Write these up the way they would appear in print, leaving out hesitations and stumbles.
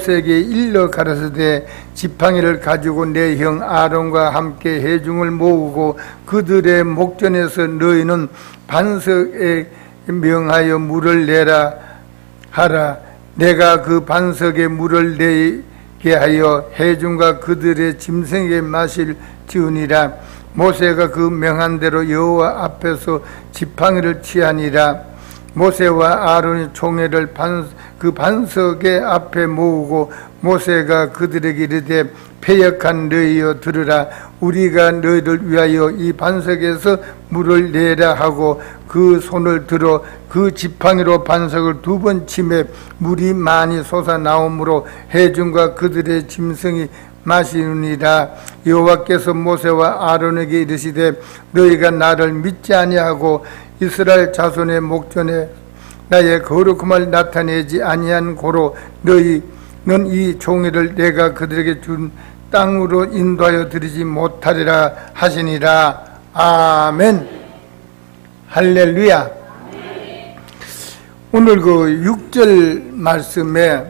모세에게 일러 가라사대 지팡이를 가지고 내 형 아론과 함께 회중을 모으고 그들의 목전에서 너희는 반석에 명하여 물을 내라 하라. 내가 그 반석에 물을 내게 하여 회중과 그들의 짐승에게 마실 지으니라. 모세가 그 명한 대로 여호와 앞에서 지팡이를 취하니라. 모세와 아론이 총회를 그 반석의 앞에 모으고 모세가 그들에게 이르되 패역한 너희여 들으라. 우리가 너희를 위하여 이 반석에서 물을 내라 하고 그 손을 들어 그 지팡이로 반석을 2번 치매 물이 많이 솟아나오므로 회중과 그들의 짐승이 마시느니라. 여호와께서 모세와 아론에게 이르시되 너희가 나를 믿지 아니하고 이스라엘 자손의 목전에 나의 거룩함을 나타내지 아니한 고로 너희는 이 종이를 내가 그들에게 준 땅으로 인도하여 드리지 못하리라 하시니라. 아멘. 할렐루야. 오늘 그 6절 말씀에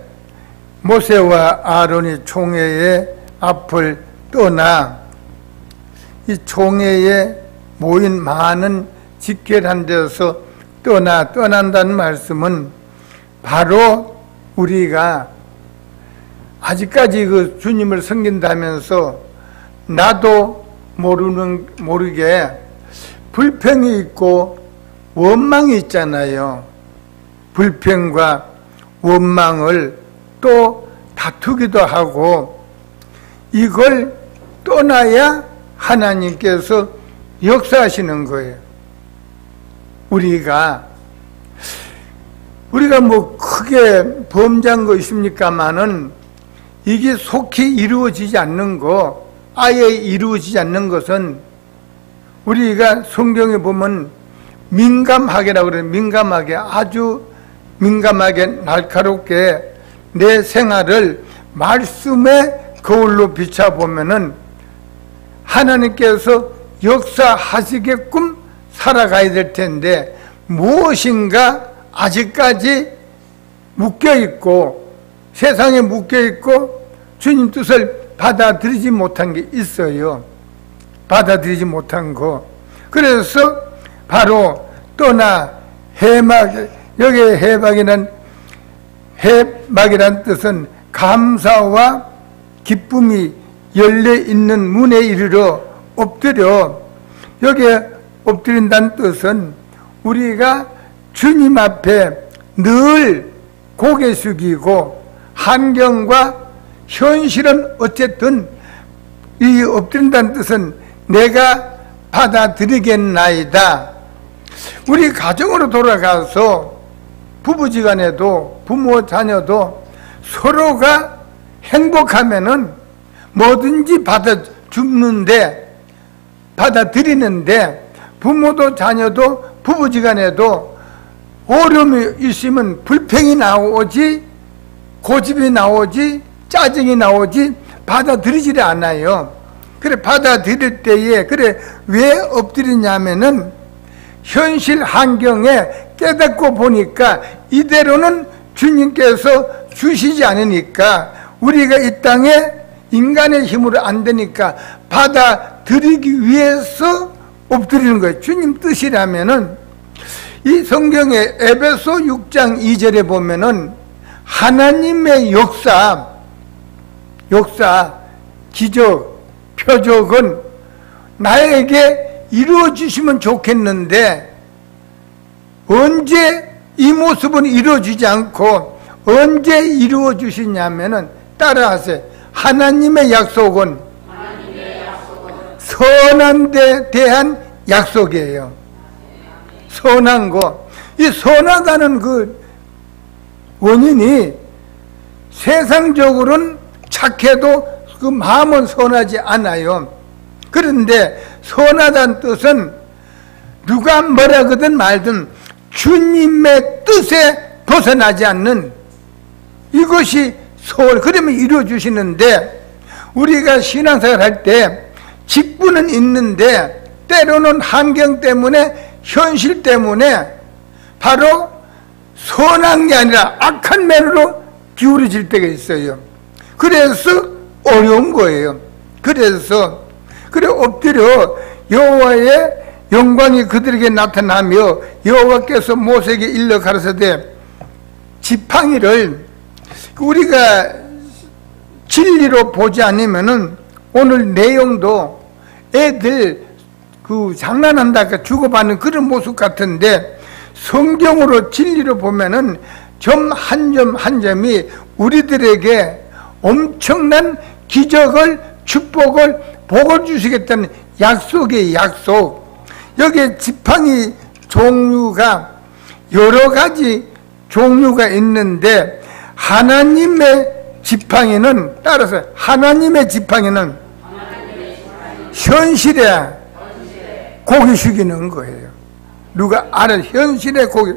모세와 아론이 총회의 앞을 떠나 이 총회에 모인 많은 직결한 데서 떠난다는 말씀은 바로 우리가 아직까지 그 주님을 섬긴다면서 나도 모르게 불평이 있고 원망이 있잖아요. 불평과 원망을 또 다투기도 하고 이걸 떠나야 하나님께서 역사하시는 거예요. 우리가 뭐 크게 범죄한 거 있습니까마는 이게 속히 이루어지지 않는 거, 아예 이루어지지 않는 것은 우리가 성경에 보면 민감하게라고 그래요. 민감하게, 아주 민감하게 날카롭게 내 생활을 말씀의 거울로 비춰보면은 하나님께서 역사하시게끔 살아가야 될 텐데 무엇인가 아직까지 묶여있고 세상에 묶여있고 주님 뜻을 받아들이지 못한 게 있어요. 받아들이지 못한 거. 그래서 바로 떠나 여기 해막이란 뜻은 감사와 기쁨이 열려있는 문에 이르러 엎드려. 여기에 엎드린다는 뜻은 우리가 주님 앞에 늘 고개 숙이고 환경과 현실은 어쨌든 이 엎드린다는 뜻은 내가 받아들이겠나이다. 우리 가정으로 돌아가서 부부지간에도 부모 자녀도 서로가 행복하면은 뭐든지 받아들이는데 부모도 자녀도 부부지간에도 어려움이 있으면 불평이 나오지 고집이 나오지 짜증이 나오지 받아들이지 않아요. 그래 받아들일 때에 그래 왜 엎드리냐면은 현실 환경에 깨닫고 보니까 이대로는 주님께서 주시지 않으니까 우리가 이 땅에 인간의 힘으로 안 되니까 받아들이기 위해서 엎드리는 거예요. 주님 뜻이라면은 이 성경의 에베소 6장 2절에 보면은 하나님의 역사, 기적, 표적은 나에게 이루어지시면 좋겠는데 언제 이 모습은 이루어지지 않고 언제 이루어지시냐면은 따라하세요. 하나님의 약속은 선한 데 대한 약속이에요. 선한 거. 이 선하다는 그 원인이 세상적으로는 착해도 그 마음은 선하지 않아요. 그런데 선하다는 뜻은 누가 뭐라거든 말든 주님의 뜻에 벗어나지 않는 이것이 그러면 이루어주시는데 우리가 신앙생활 할 때 직분은 있는데 때로는 환경 때문에 현실 때문에 바로 선한 게 아니라 악한 면으로 기울어질 때가 있어요. 그래서 어려운 거예요. 그래서 그래 엎드려 여호와의 영광이 그들에게 나타나며 여호와께서 모세에게 일러 가라사대 지팡이를 우리가 진리로 보지 않으면은 오늘 내용도 애들 그 장난한다 주고받는 그런 모습 같은데 성경으로 진리로 보면은 점 한 점 한 점이 우리들에게 엄청난 기적을 축복을 복을 주시겠다는 약속의 약속. 여기에 지팡이 종류가 여러 가지 종류가 있는데 하나님의 지팡이는 따라서 하나님의 지팡이는 현실에 고개 숙이는 거예요. 누가 알아? 현실에 고개,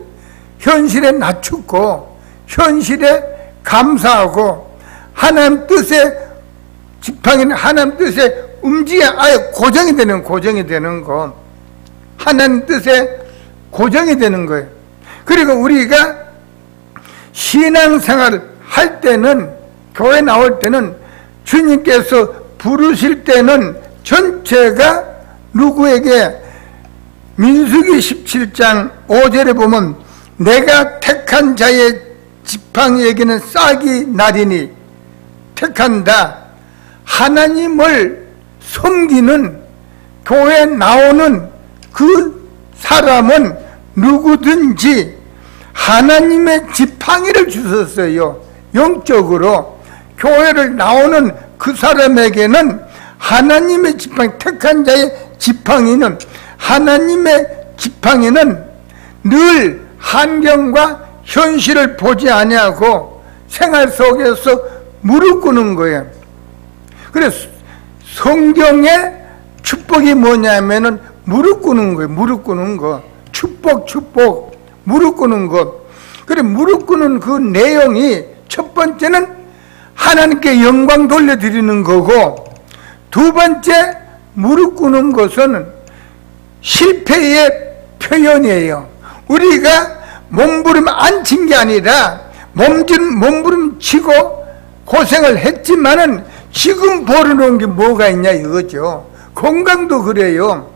현실에 낮추고 현실에 감사하고 하나님 뜻에 지팡이는 하나님 뜻에 움직여 아예 고정이 되는 거. 하나님 뜻에 고정이 되는 거예요. 그리고 우리가 신앙생활을 할 때는 교회 나올 때는 주님께서 부르실 때는 전체가 누구에게 민수기 17장 5절에 보면 내가 택한 자의 지팡이에게는 싹이 나리니 택한다. 하나님을 섬기는 교회에 나오는 그 사람은 누구든지 하나님의 지팡이를 주셨어요. 영적으로 교회를 나오는 그 사람에게는 하나님의 지팡이, 택한 자의 지팡이는 하나님의 지팡이는 늘 환경과 현실을 보지 아니하고 생활 속에서 무릎 꿇는 거예요. 그래서 성경의 축복이 뭐냐면은 무릎 꿇는 거예요. 무릎 꿇는 거. 축복, 무릎 꿇는 것. 그래, 무릎 꿇는 그 내용이 첫 번째는 하나님께 영광 돌려드리는 거고, 두 번째 무릎 꿇는 것은 실패의 표현이에요. 우리가 몸부림 안 친 게 아니라 몸부림 치고 고생을 했지만은 지금 벌어놓은 게 뭐가 있냐 이거죠. 건강도 그래요.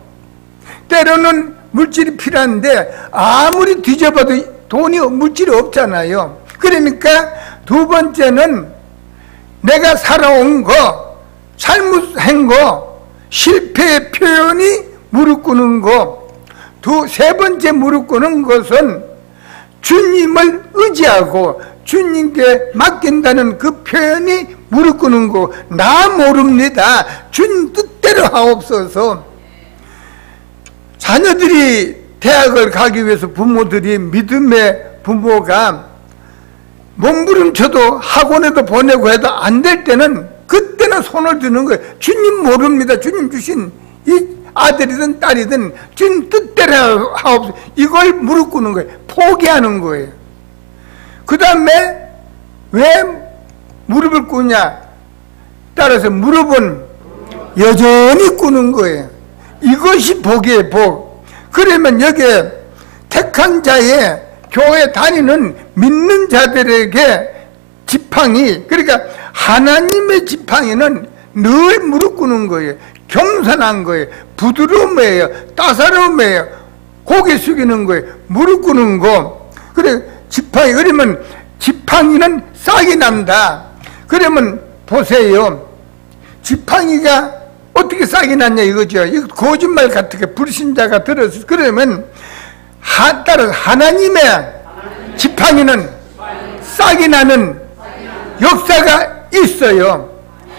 때로는 물질이 필요한데 아무리 뒤져봐도 돈이 물질이 없잖아요. 그러니까 두 번째는 내가 살아온 거, 잘못한 거, 실패의 표현이 무릎 꿇는 거. 세 번째 무릎 꿇는 것은 주님을 의지하고 주님께 맡긴다는 그 표현이 무릎 꿇는 거. 나 모릅니다. 주님 뜻대로 하옵소서. 자녀들이 대학을 가기 위해서 부모들이 믿음의 부모가 몸부림쳐도 학원에도 보내고 해도 안 될 때는 그때는 손을 드는 거예요. 주님 모릅니다. 주님 주신 이 아들이든 딸이든 주님 뜻대로 하옵소서. 이걸 무릎 꿇는 거예요. 포기하는 거예요. 그 다음에 왜 무릎을 꿇냐? 따라서 무릎은 여전히 꿇는 거예요. 이것이 복이에요, 복. 그러면 여기에 택한 자의 교회 다니는 믿는 자들에게 지팡이, 그러니까 하나님의 지팡이는 늘 무릎 꿇는 거예요. 겸손한 거예요. 부드러움이에요. 따사로움이에요. 고개 숙이는 거예요. 무릎 꿇는 거. 그래, 지팡이. 그러면 지팡이는 싹이 난다. 그러면 보세요. 지팡이가 어떻게 싹이 났냐 이거죠. 이거 거짓말 같은 게 불신자가 들었어. 그러면 따라서 하나님의 지팡이는 싹이 나는 역사가 있어요.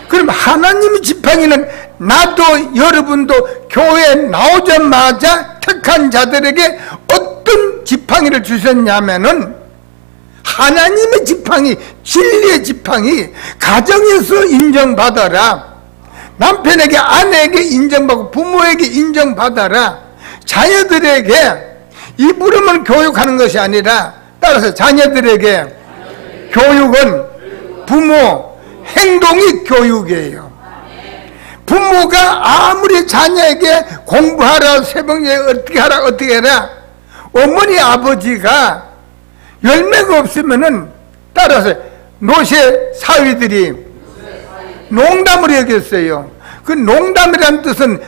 그럼 하나님의 지팡이는 나도 여러분도 교회에 나오자마자 택한 자들에게 어떤 지팡이를 주셨냐면은 하나님의 지팡이, 진리의 지팡이, 가정에서 인정받아라. 남편에게, 아내에게 인정받고 부모에게 인정받아라. 자녀들에게 이 부름을 교육하는 것이 아니라 따라서 자녀들에게 교육은 부모 행동이 교육이에요. 부모가 아무리 자녀에게 공부하라, 새벽에 어떻게 하라, 어떻게 해라, 어머니 아버지가 열매가 없으면은 따라서 노새 사위들이 농담을 여겼어요. 그 농담이라는 뜻은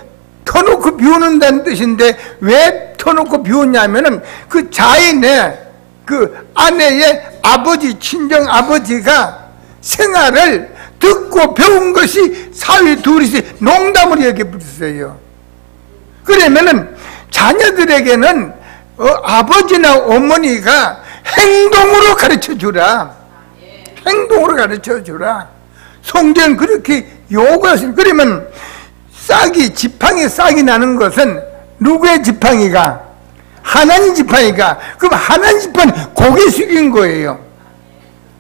터놓고 비우는다는 뜻인데 왜 터놓고 비웠냐면은 그 자인의 그 아내의 아버지, 친정 아버지가 생활을 듣고 배운 것이 사위 둘이서 농담을 여겨버렸어요. 그러면은 자녀들에게는 아버지나 어머니가 행동으로 가르쳐 주라. 행동으로 가르쳐 주라. 성경 그렇게 요구하시는. 그러면 싹이, 지팡이 싹이 나는 것은 누구의 지팡이가? 하나님 지팡이가. 그럼 하나님 지팡이 고개 숙인 거예요.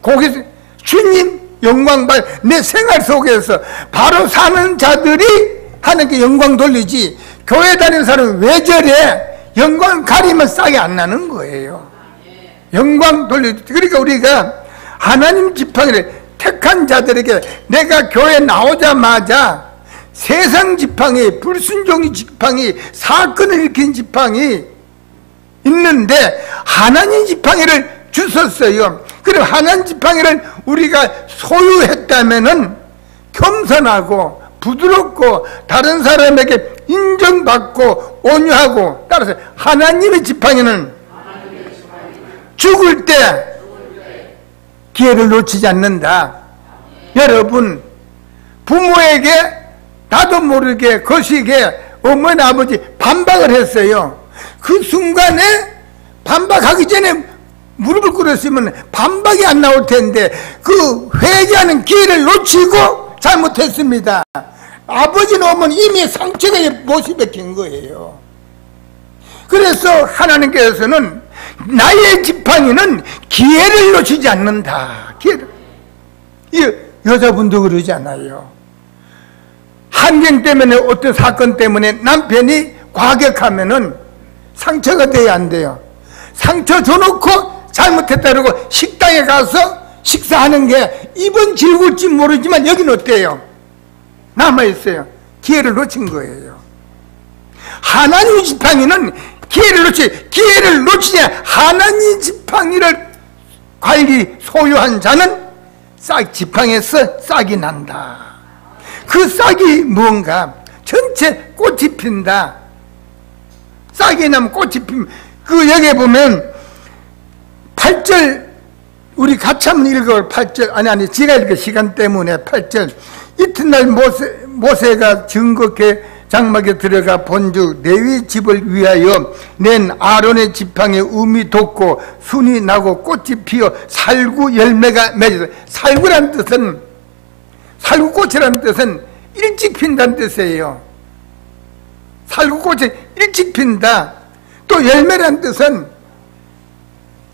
고개 숙, 주님 영광 받, 내 생활 속에서 바로 사는 자들이 하나님께 영광 돌리지, 교회 다니는 사람은 왜 저래? 영광 가리면 싹이 안 나는 거예요. 영광 돌리지. 그러니까 우리가 하나님 지팡이를 택한 자들에게, 내가 교회 나오자마자 세상 지팡이, 불순종의 지팡이, 사건을 일으킨 지팡이 있는데 하나님 지팡이를 주셨어요. 그럼 하나님 지팡이를 우리가 소유했다면은 겸손하고 부드럽고 다른 사람에게 인정받고 온유하고, 따라서 하나님의 지팡이는 죽을 때 기회를 놓치지 않는다. 여러분, 부모에게 나도 모르게 거시게 어머니 아버지 반박을 했어요. 그 순간에 반박하기 전에 무릎을 꿇었으면 반박이 안 나올 텐데 그 회개하는 기회를 놓치고 잘못했습니다. 아버지는 어머니 이미 상처가 못이 박힌 거예요. 그래서 하나님께서는 나의 지팡이는 기회를 놓치지 않는다. 기회를. 여자분도 그러지 않아요. 환경 때문에, 어떤 사건 때문에 남편이 과격하면은 상처가 돼야 안 돼요. 상처 줘놓고 잘못했다 그러고 식당에 가서 식사하는 게 입은 즐거울지 모르지만 여기는 어때요? 남아있어요. 기회를 놓친 거예요. 하나님 지팡이는 기회를 놓치지 않아. 하나님 지팡이를 관리 소유한 자는 지팡이에서 싹이 난다. 그 싹이 뭔가? 전체 꽃이 핀다. 싹이 나면 꽃이 핀. 그 여기에 보면 8절 우리 같이 한번 읽어. 8절 아니 제가 읽을 시간 때문에 8절. 이튿날 모세가 증거케 장막에 들어가 본즉 레위 집을 위하여 낸 아론의 지팡이에 음이 돋고 순이 나고 꽃이 피어 살구 열매가 맺어. 살구라는 뜻은, 살구꽃이라는 뜻은 일찍 핀다는 뜻이에요. 살구꽃이 일찍 핀다. 또 열매라는 뜻은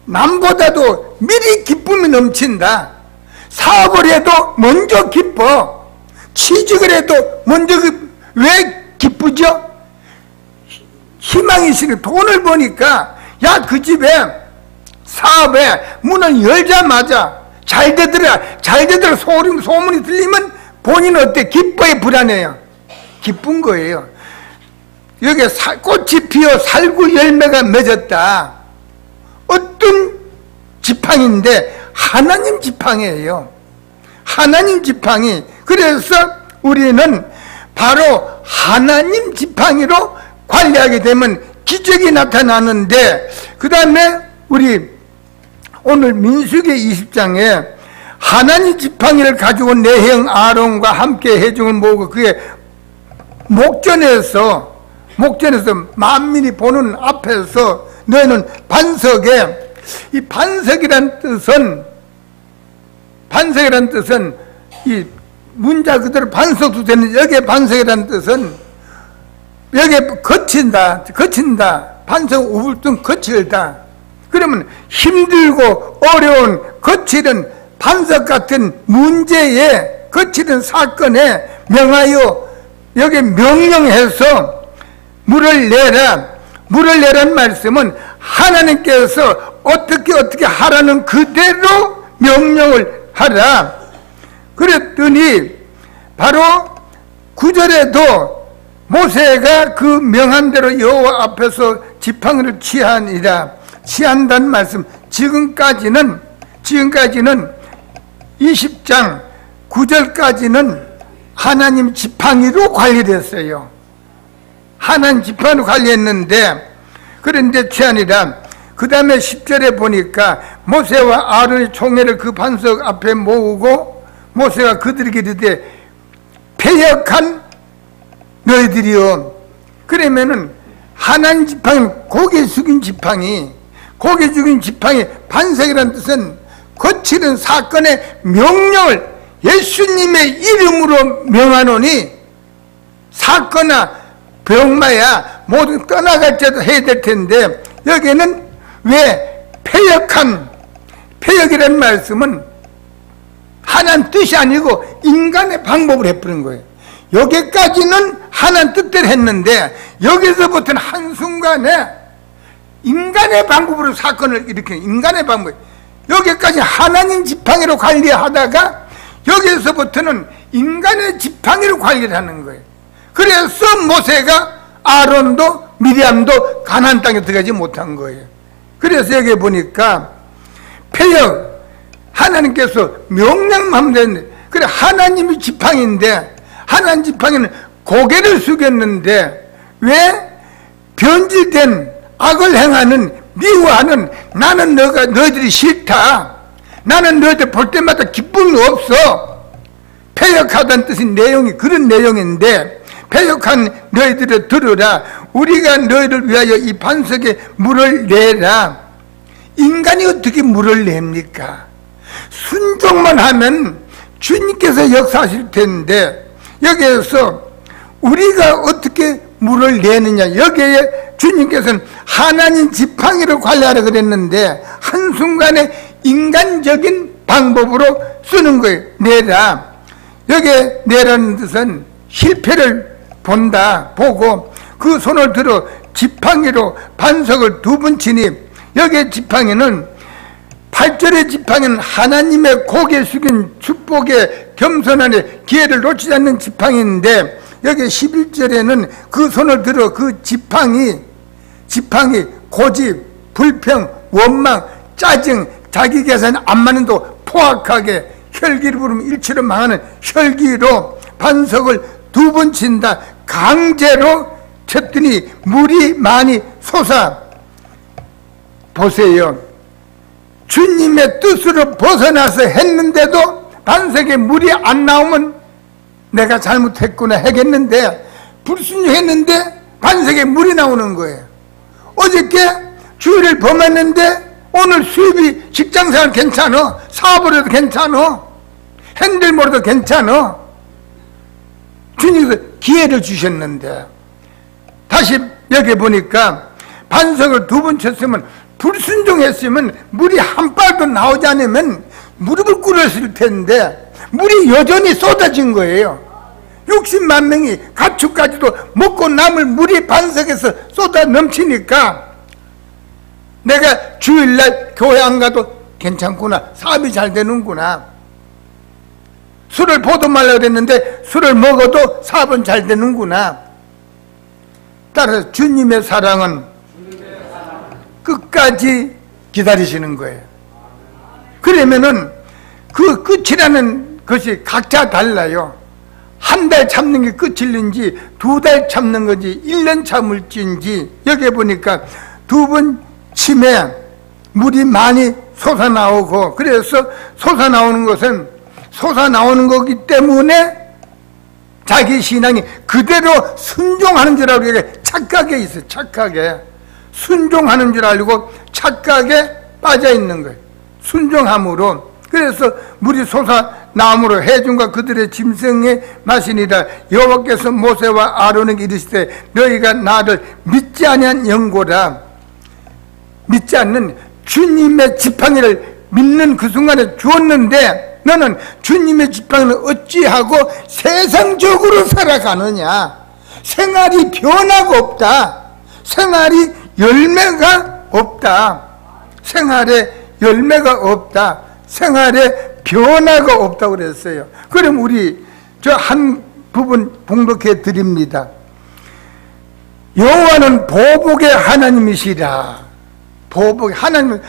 남보다도 미리 기쁨이 넘친다. 사업을 해도 먼저 기뻐. 취직을 해도 먼저 왜 기쁘죠? 희망이 있으니까. 돈을 버니까 야, 그 집에 사업에 문을 열자마자 잘 되더라 소문이 들리면 본인은 어때? 기뻐요, 불안해요? 기쁜 거예요. 여기 꽃이 피어 살구 열매가 맺었다. 어떤 지팡이인데 하나님 지팡이에요. 하나님 지팡이. 그래서 우리는 바로 하나님 지팡이로 관리하게 되면 기적이 나타나는데, 그 다음에 우리 오늘 민수기 20장에 하나님 지팡이를 가지고 내 형 아론과 함께 회중을 모으고 그의 목전에서 만민이 보는 앞에서 너희는 반석에, 이 반석이란 뜻은 이 문자 그대로 반석도 되는, 여기에 반석이라는 뜻은 여기에 거친다. 반석 우물뚱 거칠다. 그러면 힘들고 어려운 거칠은 반석 같은 문제에, 거칠은 사건에 명하여 여기 명령해서 물을 내라. 물을 내라는 말씀은 하나님께서 어떻게 하라는 그대로 명령을 하라. 그랬더니 바로 9절에도 모세가 그 명한 대로 여호와 앞에서 지팡이를 취한다는 말씀. 지금까지는 20장 9절까지는 하나님 지팡이로 관리됐어요. 하나님 지팡이로 관리했는데, 그런데 취하니라. 그 다음에 10절에 보니까 모세와 아론의 총회를 그 반석 앞에 모으고 모세가 그들에게 이르되 패역한 너희들이여. 그러면은 하나님 지팡이는 고개 숙인 지팡이, 고개 숙인 지팡이 반석이라는 뜻은 거치는 사건의 명령을 예수님의 이름으로 명하노니 사거나 병마야 모두 떠나갈지도 해야 될 텐데, 여기에는 왜 패역이라는 말씀은 하나님 뜻이 아니고 인간의 방법을 해버린 거예요. 여기까지는 하나님 뜻대로 했는데 여기서부터는 한순간에 인간의 방법으로 사건을 일으키는, 인간의 방법, 여기까지 하나님 지팡이로 관리하다가 여기서부터는 인간의 지팡이로 관리를 하는 거예요. 그래서 모세가 아론도 미리암도 가나안 땅에 들어가지 못한 거예요. 그래서 여기 보니까 패역, 하나님께서 명령만 하면 되는데, 그래 하나님이 지팡이인데 하나님 지팡이는 고개를 숙였는데 왜 변질된 악을 행하는, 미워하는, 나는 너희들이 싫다, 나는 너희들 볼 때마다 기쁨이 없어, 패역하다는 뜻인 내용이 그런 내용인데, 패역한 너희들을 들으라. 우리가 너희를 위하여 이 반석에 물을 내라. 인간이 어떻게 물을 냅니까? 순종만 하면 주님께서 역사하실 텐데, 여기에서 우리가 어떻게 물을 내느냐, 여기에 주님께서는 하나님 지팡이를 관리하라 그랬는데 한순간에 인간적인 방법으로 쓰는 거예요. 내라. 여기에 내라는 뜻은 실패를 본다, 보고 그 손을 들어 지팡이로 반석을 2번 치니, 여기에 지팡이는 8절의 지팡이는 하나님의 고개 숙인 축복의 겸손함의 기회를 놓치지 않는 지팡이인데, 여기 11절에는 그 손을 들어 그 지팡이, 고집, 불평, 원망, 짜증, 자기 계산 안 맞는 도 포악하게 혈기를 부르면 일치로 망하는 혈기로 반석을 2번 친다. 강제로 쳤더니 물이 많이 솟아. 보세요. 주님의 뜻으로 벗어나서 했는데도 반석에 물이 안 나오면 내가 잘못했구나 하겠는데, 불순종했는데 반석에 물이 나오는 거예요. 어저께 주일을 범했는데 오늘 수입이, 직장생활 괜찮아, 사업을 해도 괜찮아, 핸들몰아도 괜찮아. 주님께서 기회를 주셨는데, 다시 여기 보니까 반석을 2번 쳤으면, 불순종했으면 물이 한 발도 나오지 않으면 무릎을 꿇었을 텐데 물이 여전히 쏟아진 거예요. 60만 명이 가축까지도 먹고 남을 물이 반석에서 쏟아 넘치니까 내가 주일날 교회 안 가도 괜찮구나, 사업이 잘 되는구나. 술을 보도 말라 그랬는데 술을 먹어도 사업은 잘 되는구나. 따라서 주님의 사랑은 끝까지 기다리시는 거예요. 그러면은 그 끝이라는 것이 각자 달라요. 한 달 참는 게 끝일는지 2달 참는 건지 1년 참을지인지, 여기 보니까 2번 침에 물이 많이 솟아나오고, 그래서 솟아나오는 것은 솟아나오는 거기 때문에 자기 신앙이 그대로 순종하는 줄 알고 착각에 있어요. 착각에 순종하는 줄 알고 착각에 빠져 있는 거예요. 순종함으로. 그래서 물이 솟아나옴으로 해중과 그들의 짐승의 마시니라. 여호와께서 모세와 아론에게 이르시되 너희가 나를 믿지 아니한 영고라. 믿지 않는 주님의 지팡이를 믿는 그 순간에 주었는데, 너는 주님의 지팡이를 어찌하고 세상적으로 살아가느냐. 생활이 변화가 없다. 생활이 열매가 없다. 생활에 열매가 없다. 생활에 변화가 없다고 그랬어요. 그럼 우리 저 한 부분 봉독해 드립니다. 여호와는 보복의 하나님이시라. 보복, 하나님,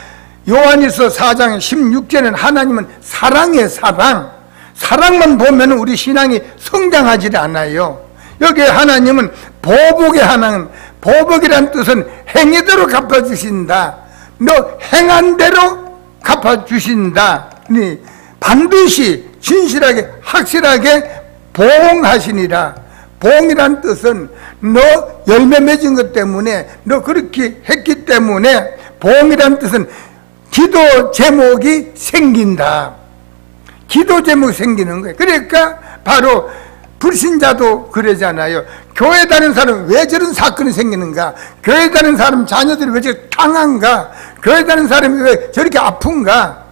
요한일서 4장 16절에는 하나님은 사랑의 사랑, 사랑만 보면 우리 신앙이 성장하지 않아요. 여기 하나님은 보복의 하나님, 보복이란 뜻은 행위대로 갚아주신다. 너 행한 대로 갚아주신다. 반드시 진실하게 확실하게 보응하시니라. 보응이란 뜻은 너 열매 맺은 것 때문에, 너 그렇게 했기 때문에, 보응이란 뜻은 기도 제목이 생긴다. 기도 제목이 생기는 거예요. 그러니까 바로 불신자도 그러잖아요. 교회 다니는 사람은 왜 저런 사건이 생기는가? 교회 다니는 사람 자녀들이 왜 저렇게 강한가? 교회 다니는 사람이 왜 저렇게 아픈가?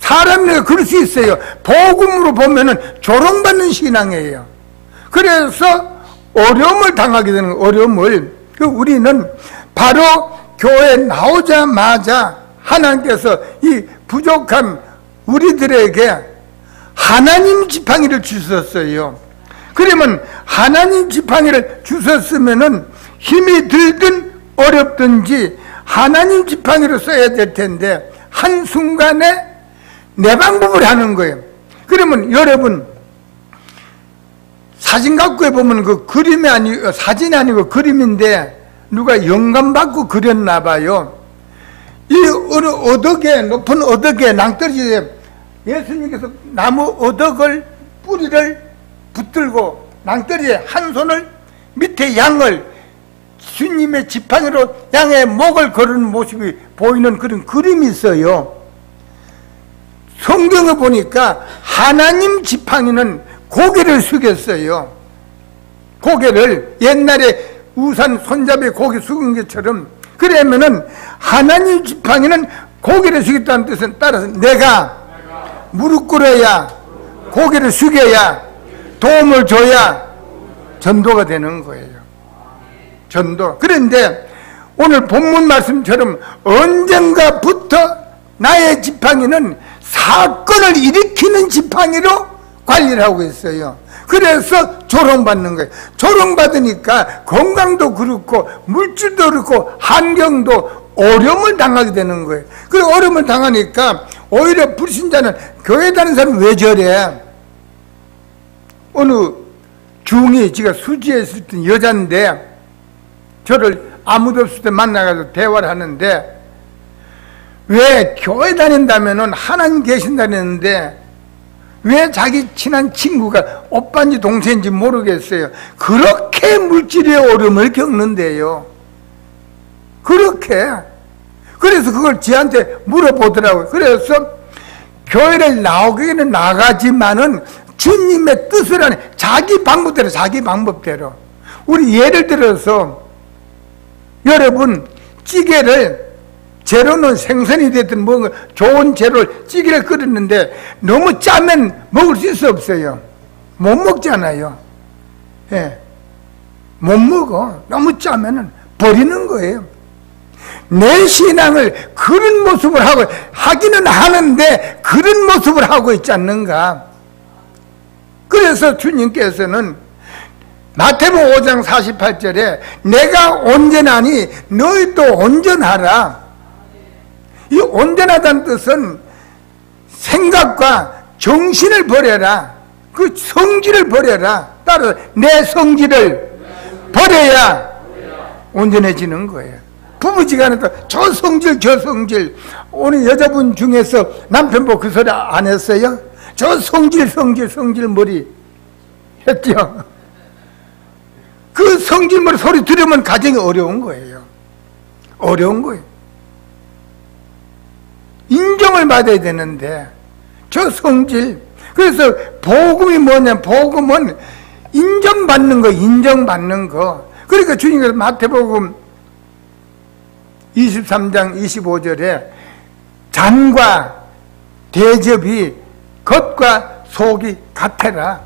사람이 그럴 수 있어요. 복음으로 보면은 조롱받는 신앙이에요. 그래서 어려움을 당하게 되는 거예요. 어려움을. 우리는 바로 교회에 나오자마자 하나님께서 이 부족한 우리들에게 하나님 지팡이를 주셨어요. 그러면 하나님 지팡이를 주셨으면은 힘이 들든 어렵든지 하나님 지팡이를 써야 될 텐데 한순간에 내 방법을 하는 거예요. 그러면 여러분 사진 갖고 보면 그 그림이 아니고 사진이 아니고 그림인데 누가 영감 받고 그렸나 봐요. 이 어덕에 높은 어덕에 낭떠러지에 예수님께서 나무 어덕을 뿌리를 붙들고 낭떠러지에 한 손을 밑에 양을 주님의 지팡이로 양의 목을 거르는 모습이 보이는 그런 그림이 있어요. 성경에 보니까 하나님 지팡이는 고개를 숙였어요. 고개를 옛날에 우산 손잡이 고개 숙은 것처럼. 그러면은 하나님 지팡이는 고개를 숙였다는 뜻은 따라서 내가 무릎 꿇어야 고개를 숙여야 도움을 줘야 전도가 되는 거예요. 전도. 그런데 오늘 본문 말씀처럼 언젠가부터 나의 지팡이는 사건을 일으키는 지팡이로 관리를 하고 있어요. 그래서 조롱받는 거예요. 조롱받으니까 건강도 그렇고 물질도 그렇고 환경도 어려움을 당하게 되는 거예요. 그 어려움을 당하니까 오히려 불신자는 교회 다니는 사람은 왜 저래? 어느 중이 제가 수지에 있을 때 여자인데 저를 아무도 없을 때 만나가지고 대화를 하는데 왜 교회 다닌다면은 하나님 계신다는데 왜 자기 친한 친구가 오빠인지 동생인지 모르겠어요. 그렇게 물질의 어려움을 겪는데요. 그렇게. 그래서 그걸 지한테 물어보더라고요. 그래서 교회를 나오기는 나가지만은 주님의 뜻을 하는 자기 방법대로 자기 방법대로. 우리 예를 들어서 여러분 찌개를 재료는 생선이 됐든 뭔가 좋은 재료를 찌개를 끓였는데 너무 짜면 먹을 수 없어요. 못 먹잖아요. 예. 못 먹어. 너무 짜면은 버리는 거예요. 내 신앙을 그런 모습을 하고 하기는 하는데 그런 모습을 하고 있지 않는가. 그래서 주님께서는 마태복음 5장 48절에 내가 온전하니 너희도 온전하라. 이 온전하다는 뜻은 생각과 정신을 버려라. 그 성질을 버려라. 따라서 내 성질을 버려야 온전해지는 거예요. 부부지간에도 저 성질 저 성질. 오늘 여자분 중에서 남편 보고 그 소리 안 했어요? 저 성질 머리 했죠. 그 성질 머리 소리 들으면 가정이 어려운 거예요. 어려운 거예요. 인정을 받아야 되는데 저 성질. 그래서 복음이 뭐냐? 복음은 인정받는 거, 인정받는 거. 그러니까 주님께서 마태복음 23장 25절에 잔과 대접이 겉과 속이 같아라.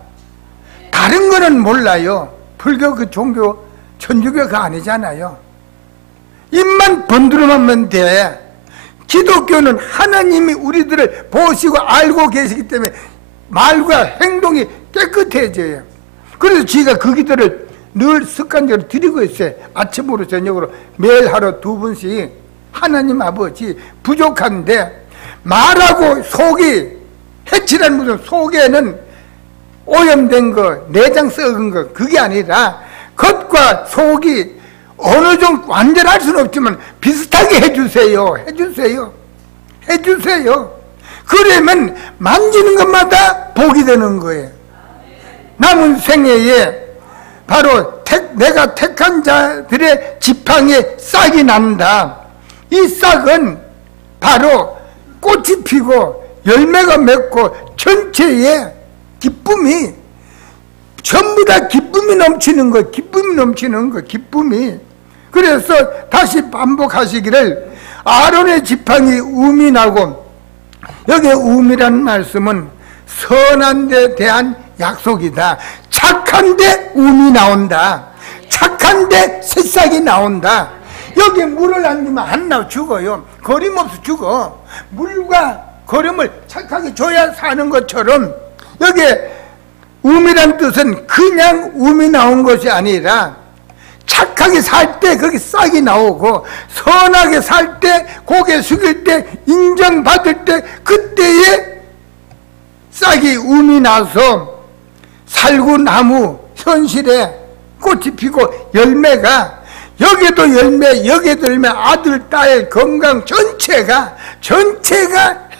다른 거는 몰라요. 불교 그 종교 천주교가 아니잖아요. 입만 번드러하면 돼. 기독교는 하나님이 우리들을 보시고 알고 계시기 때문에 말과 행동이 깨끗해져요. 그래서 지가 그 기도를 늘 습관적으로 드리고 있어요. 아침으로 저녁으로 매일 하루 2번씩 하나님 아버지 부족한데, 말하고 속이 해치는 무슨 속에는 오염된 거, 내장 썩은 거, 그게 아니라 겉과 속이 어느 정도 완전할 수는 없지만 비슷하게 해주세요. 해주세요. 그러면 만지는 것마다 복이 되는 거예요. 남은 생애에 바로 내가 택한 자들의 지팡이에 싹이 난다. 이 싹은 바로 꽃이 피고 열매가 맺고 전체에 기쁨이, 전부 다 기쁨이 넘치는 거, 기쁨이. 그래서 다시 반복하시기를, 아론의 지팡이 음이 나고, 여기에 음이라는 말씀은 선한 데 대한 약속이다. 착한 데 음이 나온다. 착한 데 새싹이 나온다. 여기에 물을 안 주면 안 나와, 죽어요. 거림없이 죽어. 물과 거름을 착하게 줘야 사는 것처럼, 여기에 음이란 뜻은 그냥 음이 나온 것이 아니라 착하게 살 때 거기 싹이 나오고, 선하게 살 때, 고개 숙일 때, 인정받을 때, 그때에 싹이 음이 나서 살구나무 현실에 꽃이 피고 열매가, 여기도 열매, 여기도 열매, 아들, 딸, 건강 전체가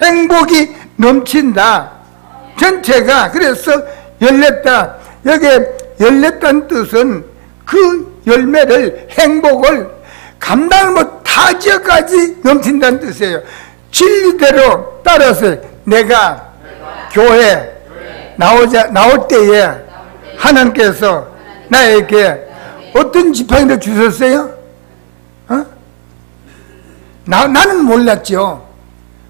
행복이 넘친다. 전체가. 그래서 열렸다. 여기에 열렸다는 뜻은 그 열매를, 행복을 감당을 못 다 지역까지 넘친다는 뜻이에요. 진리대로 따라서 내가 교회 나올 때에 하나님께서 나에게 어떤 지팡이를 주셨어요? 나는 몰랐죠.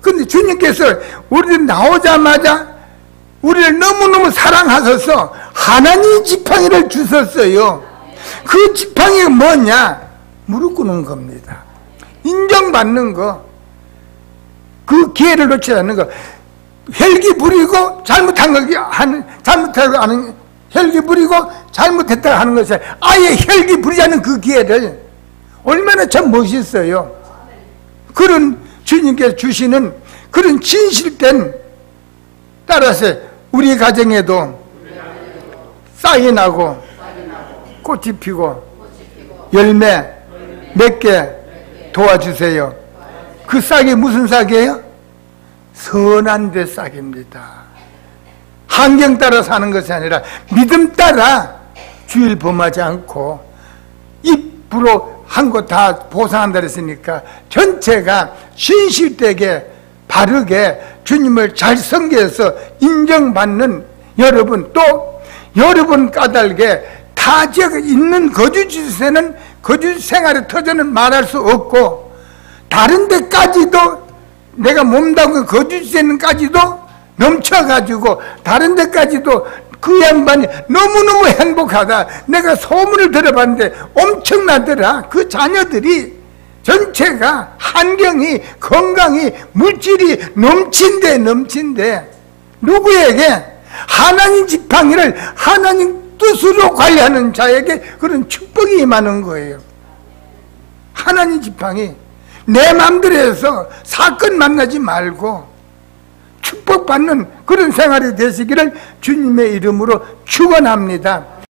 근데 주님께서 우리들 나오자마자 우리를 너무너무 사랑하셔서 하나님 지팡이를 주셨어요. 그 지팡이가 뭐냐? 무릎 꿇는 겁니다. 인정받는 거. 그 기회를 놓치지 않는 거. 혈기 부리고 잘못한 거, 잘못하고 하는, 혈기 부리고 잘못했다 하는 것이 아예 혈기 부리지 않는 그 기회를, 얼마나 참 멋있어요. 그런 주님께서 주시는 그런 진실된, 따라서 우리 가정에도 싹이 나고 꽃이 피고 열매 맺게 도와주세요. 그 싹이 무슨 싹이에요? 선한 데 싹입니다. 환경 따라 사는 것이 아니라 믿음 따라 주일 범하지 않고 입으로 한 거 다 보상한다 그랬으니까 전체가 신실되게 바르게 주님을 잘 섬겨서 인정받는 여러분, 또 여러분 까닭에 타 지역에 있는 거주지세는 거주 생활의 터전은 말할 수 없고, 다른 데까지도 내가 몸담은 거주지세는까지도 넘쳐가지고 다른 데까지도 그 양반이 너무너무 행복하다. 내가 소문을 들어봤는데 엄청나더라. 그 자녀들이 전체가 환경이, 건강이, 물질이 넘친대. 누구에게? 하나님 지팡이를 하나님 뜻으로 관리하는 자에게 그런 축복이 임하는 거예요. 하나님 지팡이. 내 마음대로 해서 사건 만나지 말고 축복받는 그런 생활이 되시기를 주님의 이름으로 축원합니다.